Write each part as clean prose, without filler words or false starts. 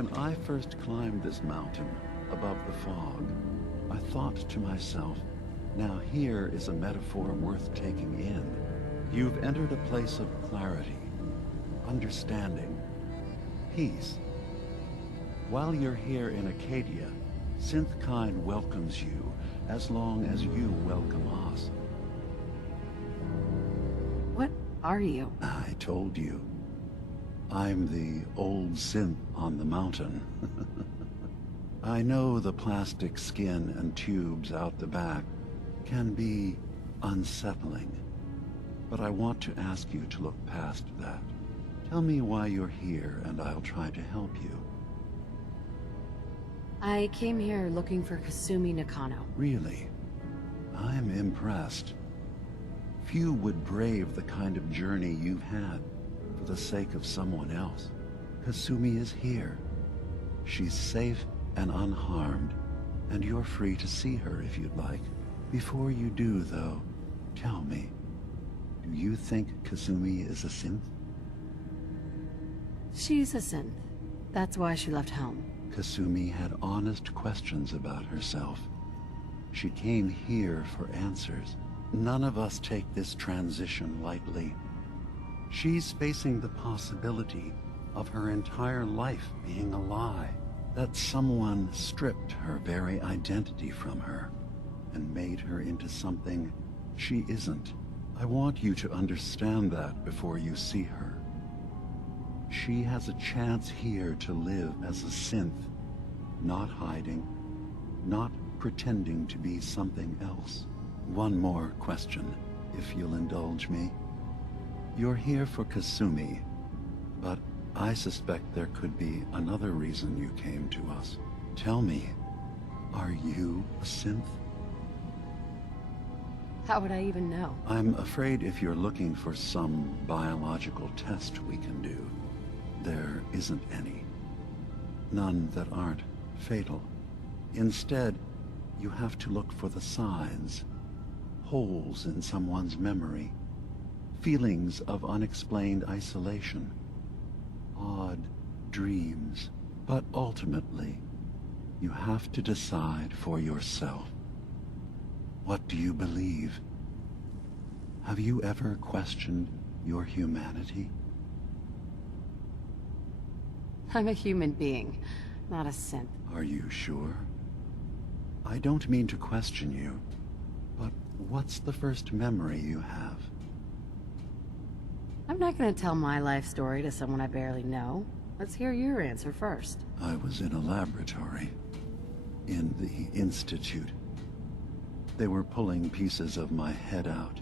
When I first climbed this mountain above the fog, I thought to myself, now here is a metaphor worth taking in. You've entered a place of clarity, understanding, peace. While you're here in Acadia, Synthkind welcomes you as long as you welcome us. What are you? I told you. I'm the old synth on the mountain. I know the plastic skin and tubes out the back can be unsettling, but I want to ask you to look past that. Tell me why you're here and I'll try to help you. I came here looking for Kasumi Nakano. Really? I'm impressed. Few would brave the kind of journey you've had for the sake of someone else. Kasumi is here. She's safe and unharmed, and you're free to see her if you'd like. Before you do, though, tell me, do you think Kasumi is a synth? She's a synth. That's why she left home. Kasumi had honest questions about herself. She came here for answers. None of us take this transition lightly. She's facing the possibility of her entire life being a lie, that someone stripped her very identity from her and made her into something she isn't. I want you to understand that before you see her. She has a chance here to live as a synth, not hiding, not pretending to be something else. One more question, if you'll indulge me. You're here for Kasumi, but I suspect there could be another reason you came to us. Tell me, are you a synth? How would I even know? I'm afraid if you're looking for some biological test we can do, there isn't any. None that aren't fatal. Instead, you have to look for the signs, holes in someone's memory, feelings of unexplained isolation, odd dreams. But ultimately, you have to decide for yourself. What do you believe? Have you ever questioned your humanity? I'm a human being, not a synth. Are you sure? I don't mean to question you, but what's the first memory you have? I'm not gonna tell my life story to someone I barely know. Let's hear your answer first. I was in a laboratory, in the Institute. They were pulling pieces of my head out.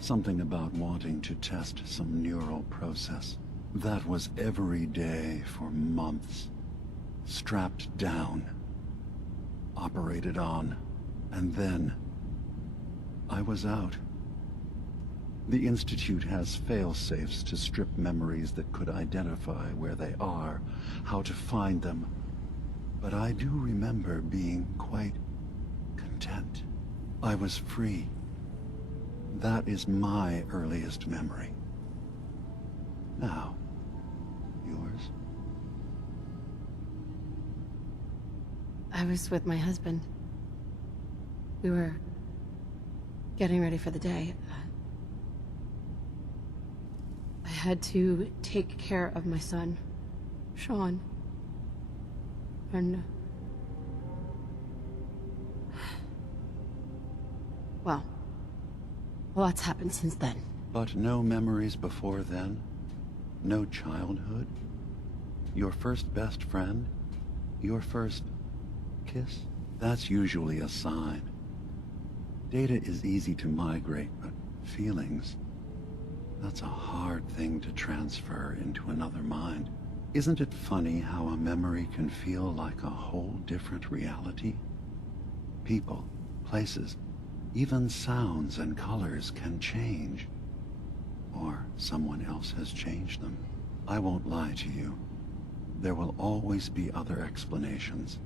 Something about wanting to test some neural process. That was every day for months. Strapped down, operated on, and then I was out. The Institute has fail-safes to strip memories that could identify where they are, how to find them. But I do remember being quite content. I was free. That is my earliest memory. Now, yours? I was with my husband. We were getting ready for the day. I had to take care of my son, Sean. And... well, a lot's happened since then. But no memories before then? No childhood? Your first best friend? Your first kiss? That's usually a sign. Data is easy to migrate, but feelings... that's a hard thing to transfer into another mind. Isn't it funny how a memory can feel like a whole different reality? People, places, even sounds and colors can change. Or someone else has changed them. I won't lie to you. There will always be other explanations.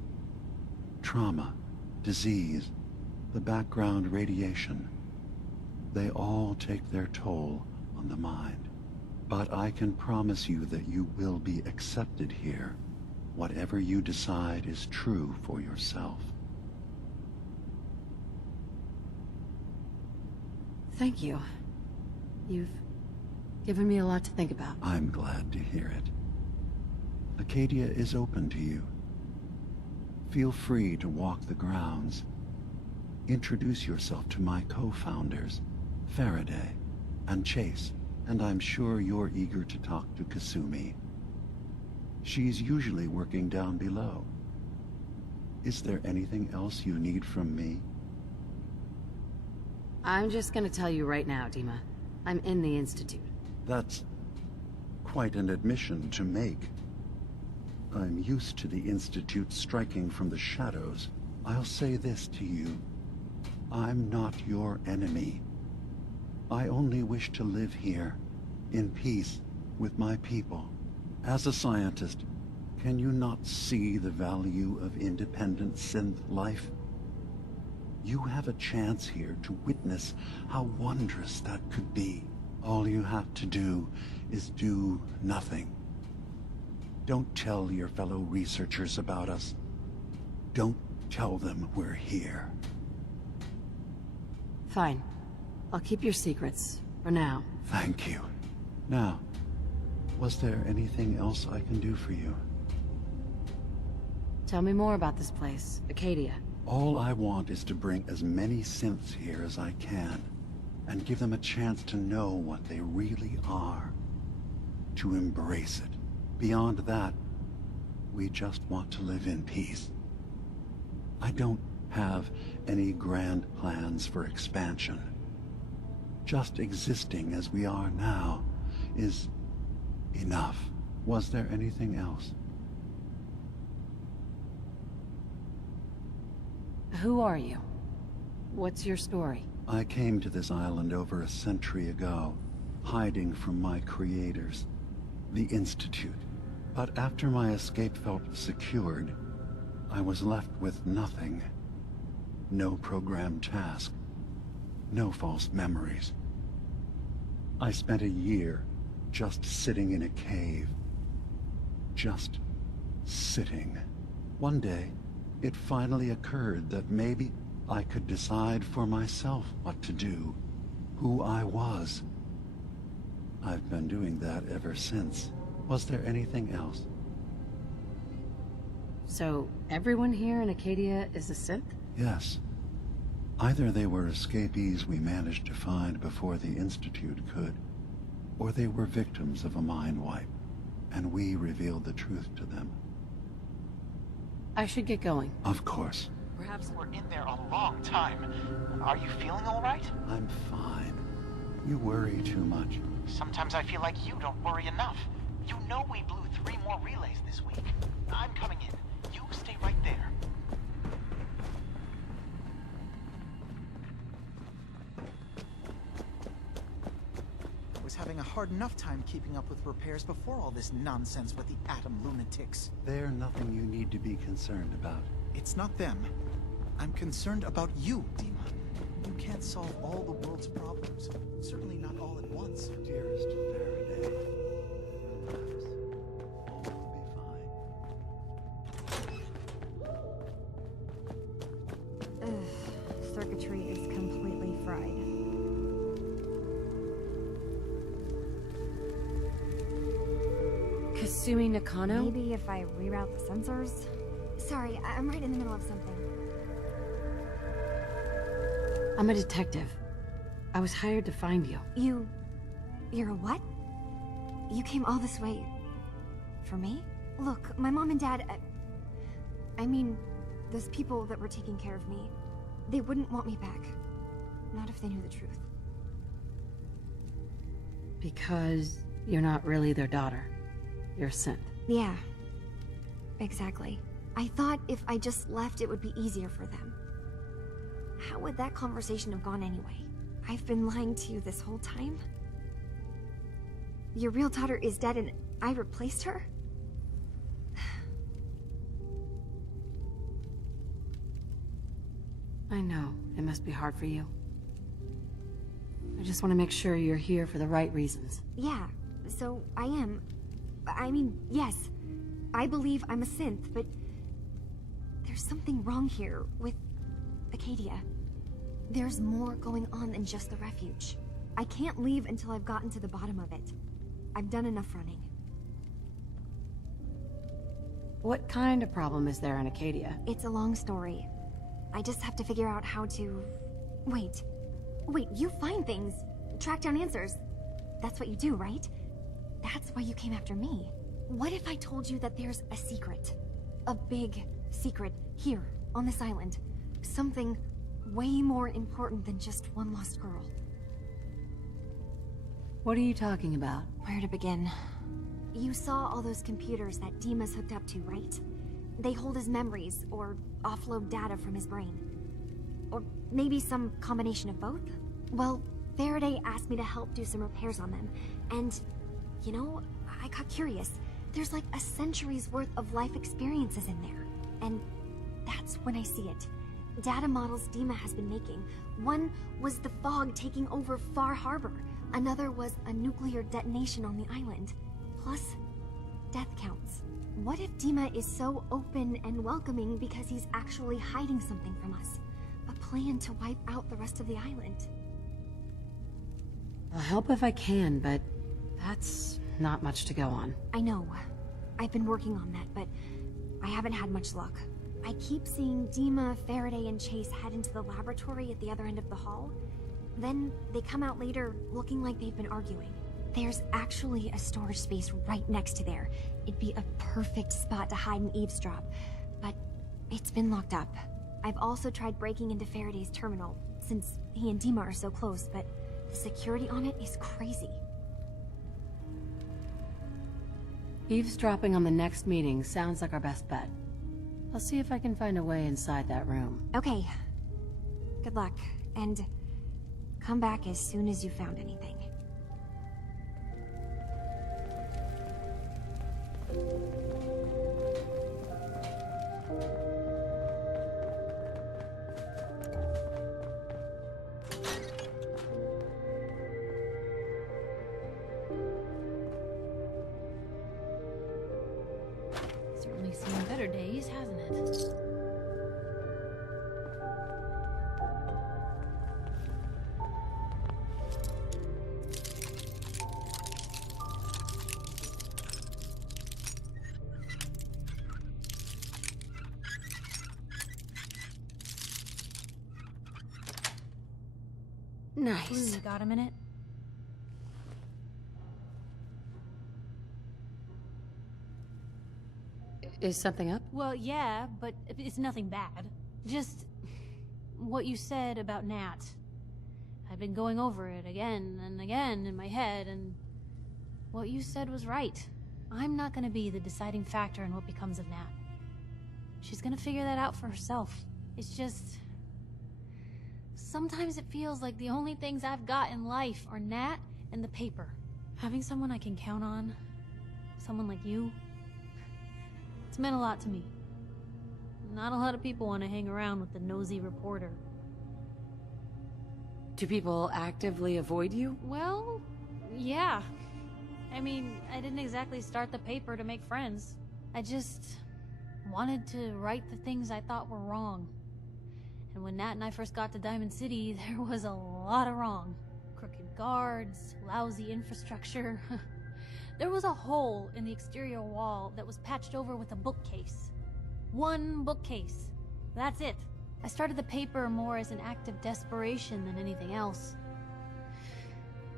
Trauma, disease, the background radiation. They all take their toll on the mind. But I can promise you that you will be accepted here, whatever you decide is true for yourself. Thank you. You've given me a lot to think about. I'm glad to hear it. Acadia is open to you. Feel free to walk the grounds. Introduce yourself to my co-founders, Faraday and Chase, and I'm sure you're eager to talk to Kasumi. She's usually working down below. Is there anything else you need from me? I'm just gonna tell you right now, Dima. I'm in the Institute. That's quite an admission to make. I'm used to the Institute striking from the shadows. I'll say this to you. I'm not your enemy. I only wish to live here, in peace, with my people. As a scientist, can you not see the value of independent synth life? You have a chance here to witness how wondrous that could be. All you have to do is do nothing. Don't tell your fellow researchers about us. Don't tell them we're here. Fine. I'll keep your secrets, for now. Thank you. Now, was there anything else I can do for you? Tell me more about this place, Acadia. All I want is to bring as many synths here as I can, and give them a chance to know what they really are. To embrace it. Beyond that, we just want to live in peace. I don't have any grand plans for expansion. Just existing as we are now is enough. Was there anything else? Who are you? What's your story? I came to this island over a century ago, hiding from my creators, the Institute. But after my escape felt secured, I was left with nothing. No programmed task. No false memories. I spent a year just sitting in a cave. Just sitting. One day, it finally occurred that maybe I could decide for myself what to do, who I was. I've been doing that ever since. Was there anything else? So, everyone here in Acadia is a synth? Yes. Either they were escapees we managed to find before the Institute could, or they were victims of a mind wipe, and we revealed the truth to them. I should get going. Of course. Perhaps we're in there a long time. Are you feeling all right? I'm fine. You worry too much. Sometimes I feel like you don't worry enough. You know we blew 3 more relays this week. I'm coming in. You stay right there. I was having a hard enough time keeping up with repairs before all this nonsense with the atom lunatics. They're nothing you need to be concerned about. It's not them. I'm concerned about you, Dima. You can't solve all the world's problems. Certainly not all at once. Dearest Faraday, relax. All will be fine. Circuitry is completely fried. Kasumi Nakano? Maybe if I reroute the sensors? Sorry, I'm right in the middle of something. I'm a detective. I was hired to find you. You're a what? You came all this way... for me? Look, my mom and dad... I mean, those people that were taking care of me, they wouldn't want me back. Not if they knew the truth. Because you're not really their daughter. You're a synth. Yeah, exactly. I thought if I just left, it would be easier for them. How would that conversation have gone anyway? I've been lying to you this whole time? Your real daughter is dead and I replaced her? I know. It must be hard for you. I just want to make sure you're here for the right reasons. Yeah, so I am. I mean, yes. I believe I'm a synth, but there's something wrong here with Acadia. There's more going on than just the refuge. I can't leave until I've gotten to the bottom of it. I've done enough running. What kind of problem is there in Acadia? It's a long story. I just have to figure out how to... Wait, you find things, track down answers. That's what you do, right? That's why you came after me. What if I told you that there's a secret? A big secret here, on this island. Something way more important than just one lost girl. What are you talking about? Where to begin? You saw all those computers that Dima's hooked up to, right? They hold his memories, or offload data from his brain. Or maybe some combination of both? Well, Faraday asked me to help do some repairs on them, and, you know, I got curious. There's like a century's worth of life experiences in there, and that's when I see it. Data models Dima has been making. One was the fog taking over Far Harbor. Another was a nuclear detonation on the island. Plus, death counts. What if Dima is so open and welcoming because he's actually hiding something from us? A plan to wipe out the rest of the island? I'll help if I can, but that's not much to go on. I know. I've been working on that, but I haven't had much luck. I keep seeing Dima, Faraday, and Chase head into the laboratory at the other end of the hall. Then they come out later looking like they've been arguing. There's actually a storage space right next to there. It'd be a perfect spot to hide and eavesdrop, but it's been locked up. I've also tried breaking into Faraday's terminal, since he and Dima are so close, but the security on it is crazy. Eavesdropping on the next meeting sounds like our best bet. I'll see if I can find a way inside that room. Okay. Good luck, and come back as soon as you found anything. Certainly seen better days, hasn't it? Nice. You got a minute? Is something up? Well, yeah, but it's nothing bad. Just what you said about Nat. I've been going over it again and again in my head, and what you said was right. I'm not gonna be the deciding factor in what becomes of Nat. She's gonna figure that out for herself. It's just... sometimes it feels like the only things I've got in life are Nat and the paper. Having someone I can count on, someone like you, it's meant a lot to me. Not a lot of people want to hang around with the nosy reporter. Do people actively avoid you? Well, yeah. I mean, I didn't exactly start the paper to make friends. I just wanted to write the things I thought were wrong. And when Nat and I first got to Diamond City, there was a lot of wrong. Crooked guards, lousy infrastructure. There was a hole in the exterior wall that was patched over with a bookcase. One bookcase. That's it. I started the paper more as an act of desperation than anything else.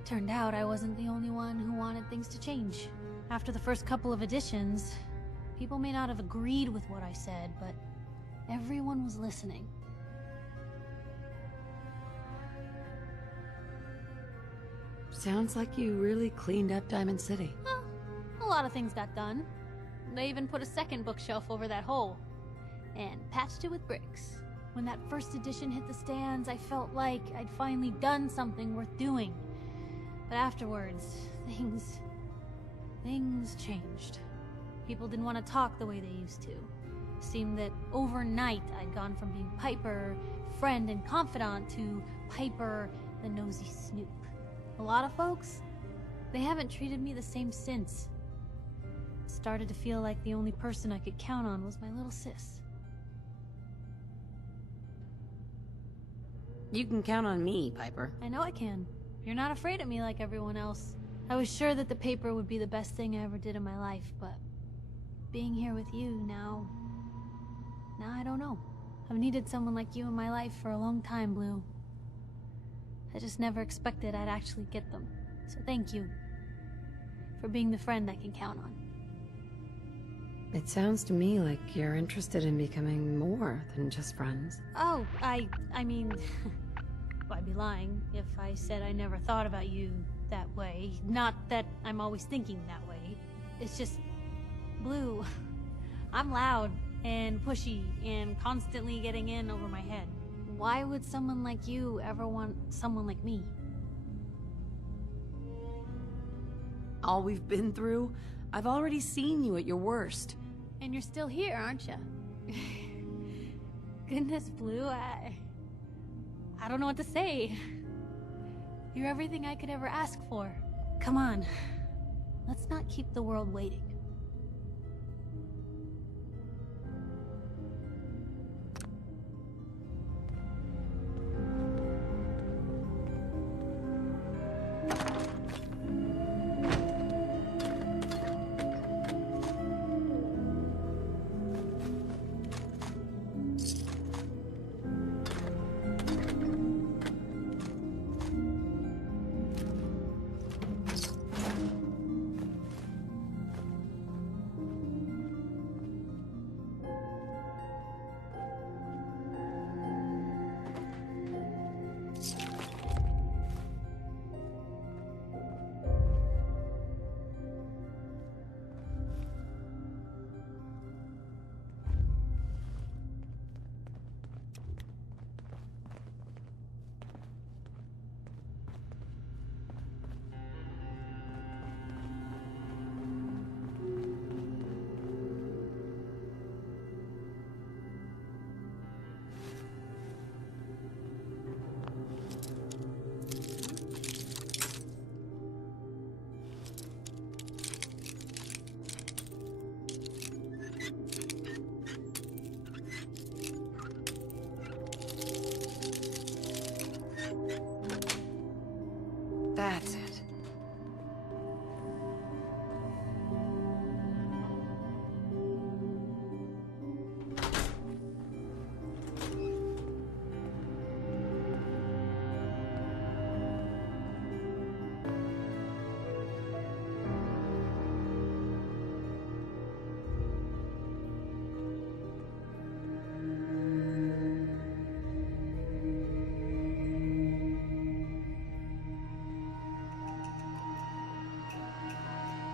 Turned out I wasn't the only one who wanted things to change. After the first couple of editions, people may not have agreed with what I said, but everyone was listening. Sounds like you really cleaned up Diamond City. Well, a lot of things got done. They even put a second bookshelf over that hole. And patched it with bricks. When that first edition hit the stands, I felt like I'd finally done something worth doing. But afterwards, things changed. People didn't want to talk the way they used to. It seemed that overnight I'd gone from being Piper, friend and confidant, to Piper, the nosy snoop. A lot of folks, they haven't treated me the same since. started to feel like the only person I could count on was my little sis. You can count on me, Piper. I know I can. You're not afraid of me like everyone else. I was sure that the paper would be the best thing I ever did in my life, but being here with you now I don't know. I've needed someone like you in my life for a long time, Blue. I just never expected I'd actually get them. So thank you for being the friend I can count on. It sounds to me like you're interested in becoming more than just friends. Oh, I mean, I'd be lying if I said I never thought about you that way. Not that I'm always thinking that way. It's just, Blue, I'm loud and pushy and constantly getting in over my head. Why would someone like you ever want someone like me? All we've been through, I've already seen you at your worst. And you're still here, aren't you? Goodness, Blue, I don't know what to say. You're everything I could ever ask for. Come on, let's not keep the world waiting. That's it.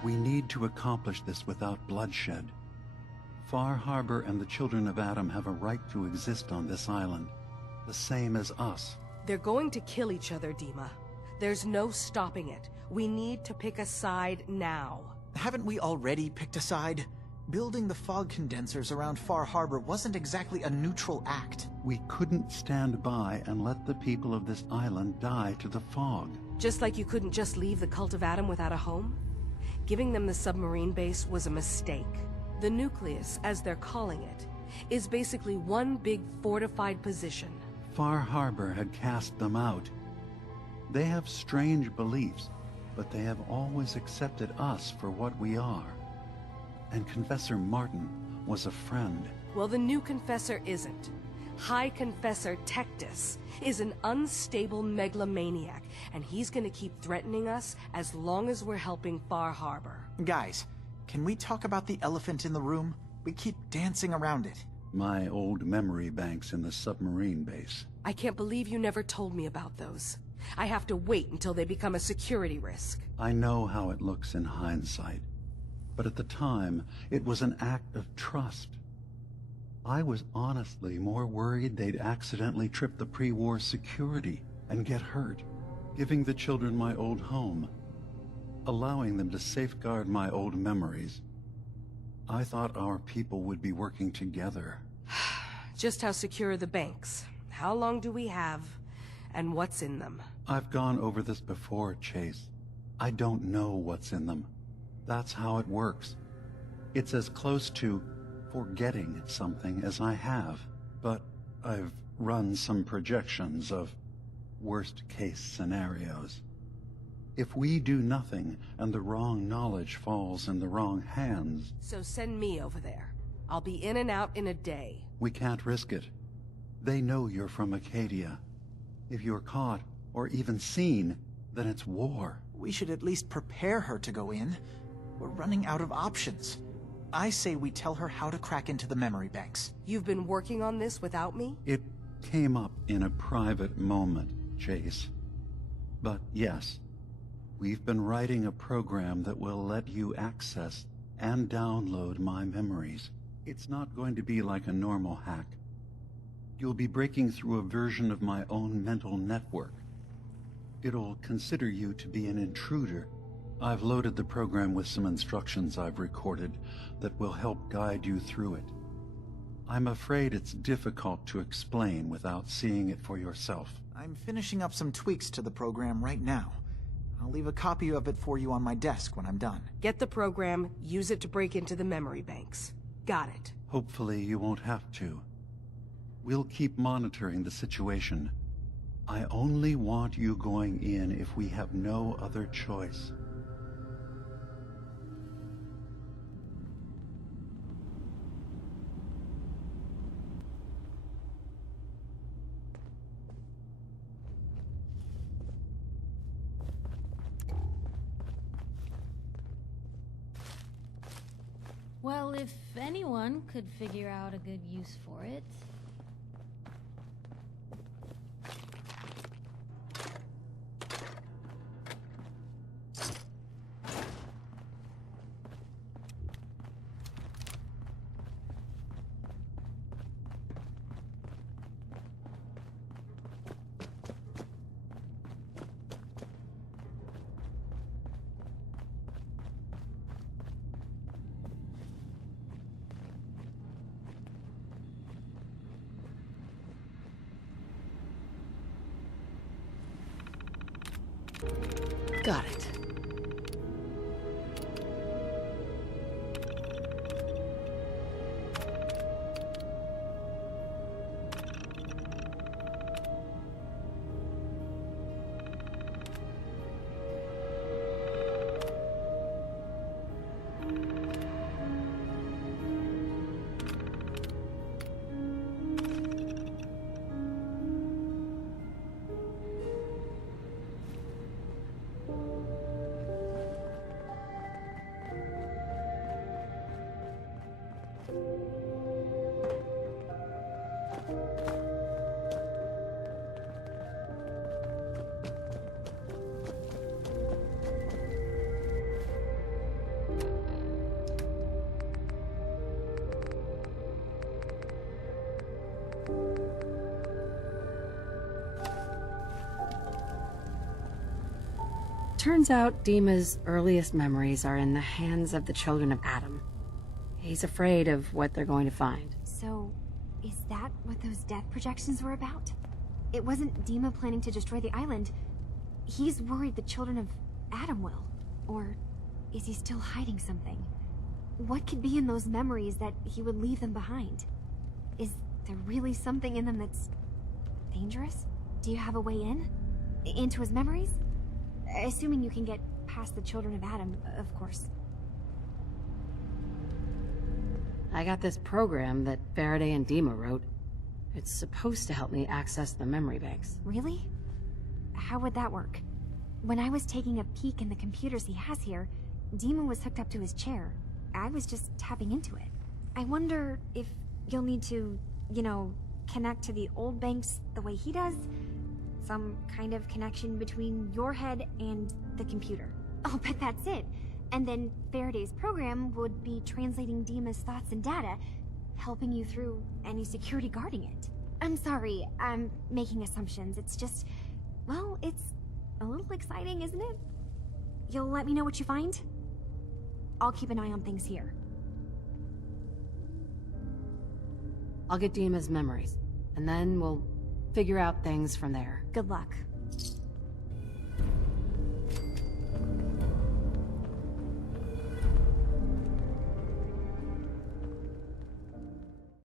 We need to accomplish this without bloodshed. Far Harbor and the children of Adam have a right to exist on this island, the same as us. They're going to kill each other, Dima. There's no stopping it. We need to pick a side now. Haven't we already picked a side? Building the fog condensers around Far Harbor wasn't exactly a neutral act. We couldn't stand by and let the people of this island die to the fog. Just like you couldn't just leave the Cult of Adam without a home? Giving them the submarine base was a mistake. The nucleus, as they're calling it, is basically one big fortified position. Far Harbor had cast them out. They have strange beliefs, but they have always accepted us for what we are. And Confessor Martin was a friend. Well, the new Confessor isn't. High Confessor Tectus is an unstable megalomaniac, and he's gonna keep threatening us as long as we're helping Far Harbor. Guys, can we talk about the elephant in the room? We keep dancing around it. My old memory banks in the submarine base. I can't believe you never told me about those. I have to wait until they become a security risk. I know how it looks in hindsight, but at the time, it was an act of trust. I was honestly more worried they'd accidentally trip the pre-war security and get hurt, giving the children my old home, allowing them to safeguard my old memories. I thought our people would be working together. Just how secure are the banks? How long do we have? And what's in them? I've gone over this before, Chase. I don't know what's in them. That's how it works. It's as close to forgetting something as I have, but I've run some projections of worst-case scenarios. If we do nothing and the wrong knowledge falls in the wrong hands... So send me over there. I'll be in and out in a day. We can't risk it. They know you're from Acadia. If you're caught, or even seen, then it's war. We should at least prepare her to go in. We're running out of options. I say we tell her how to crack into the memory banks. You've been working on this without me? It came up in a private moment, Chase. But yes, we've been writing a program that will let you access and download my memories. It's not going to be like a normal hack. You'll be breaking through a version of my own mental network. It'll consider you to be an intruder. I've loaded the program with some instructions I've recorded that will help guide you through it. I'm afraid it's difficult to explain without seeing it for yourself. I'm finishing up some tweaks to the program right now. I'll leave a copy of it for you on my desk when I'm done. Get the program, use it to break into the memory banks. Got it. Hopefully you won't have to. We'll keep monitoring the situation. I only want you going in if we have no other choice. Well, if anyone could figure out a good use for it. Got it. Turns out Dima's earliest memories are in the hands of the children of Adam. He's afraid of what they're going to find. So, is that what those death projections were about? It wasn't Dima planning to destroy the island. He's worried the children of Adam will. Or is he still hiding something? What could be in those memories that he would leave them behind? Is there really something in them that's dangerous? Do you have a way in? Into his memories? Assuming you can get past the children of Adam, of course. I got this program that Faraday and Dima wrote. It's supposed to help me access the memory banks. Really? How would that work? When I was taking a peek in the computers he has here, Dima was hooked up to his chair. I was just tapping into it. I wonder if you'll need to, connect to the old banks the way he does? Some kind of connection between your head and the computer. I'll bet that's it. And then Faraday's program would be translating Dima's thoughts and data, helping you through any security guarding it. I'm sorry, I'm making assumptions. It's just, well, it's a little exciting, isn't it? You'll let me know what you find? I'll keep an eye on things here. I'll get Dima's memories, and then we'll figure out things from there. Good luck.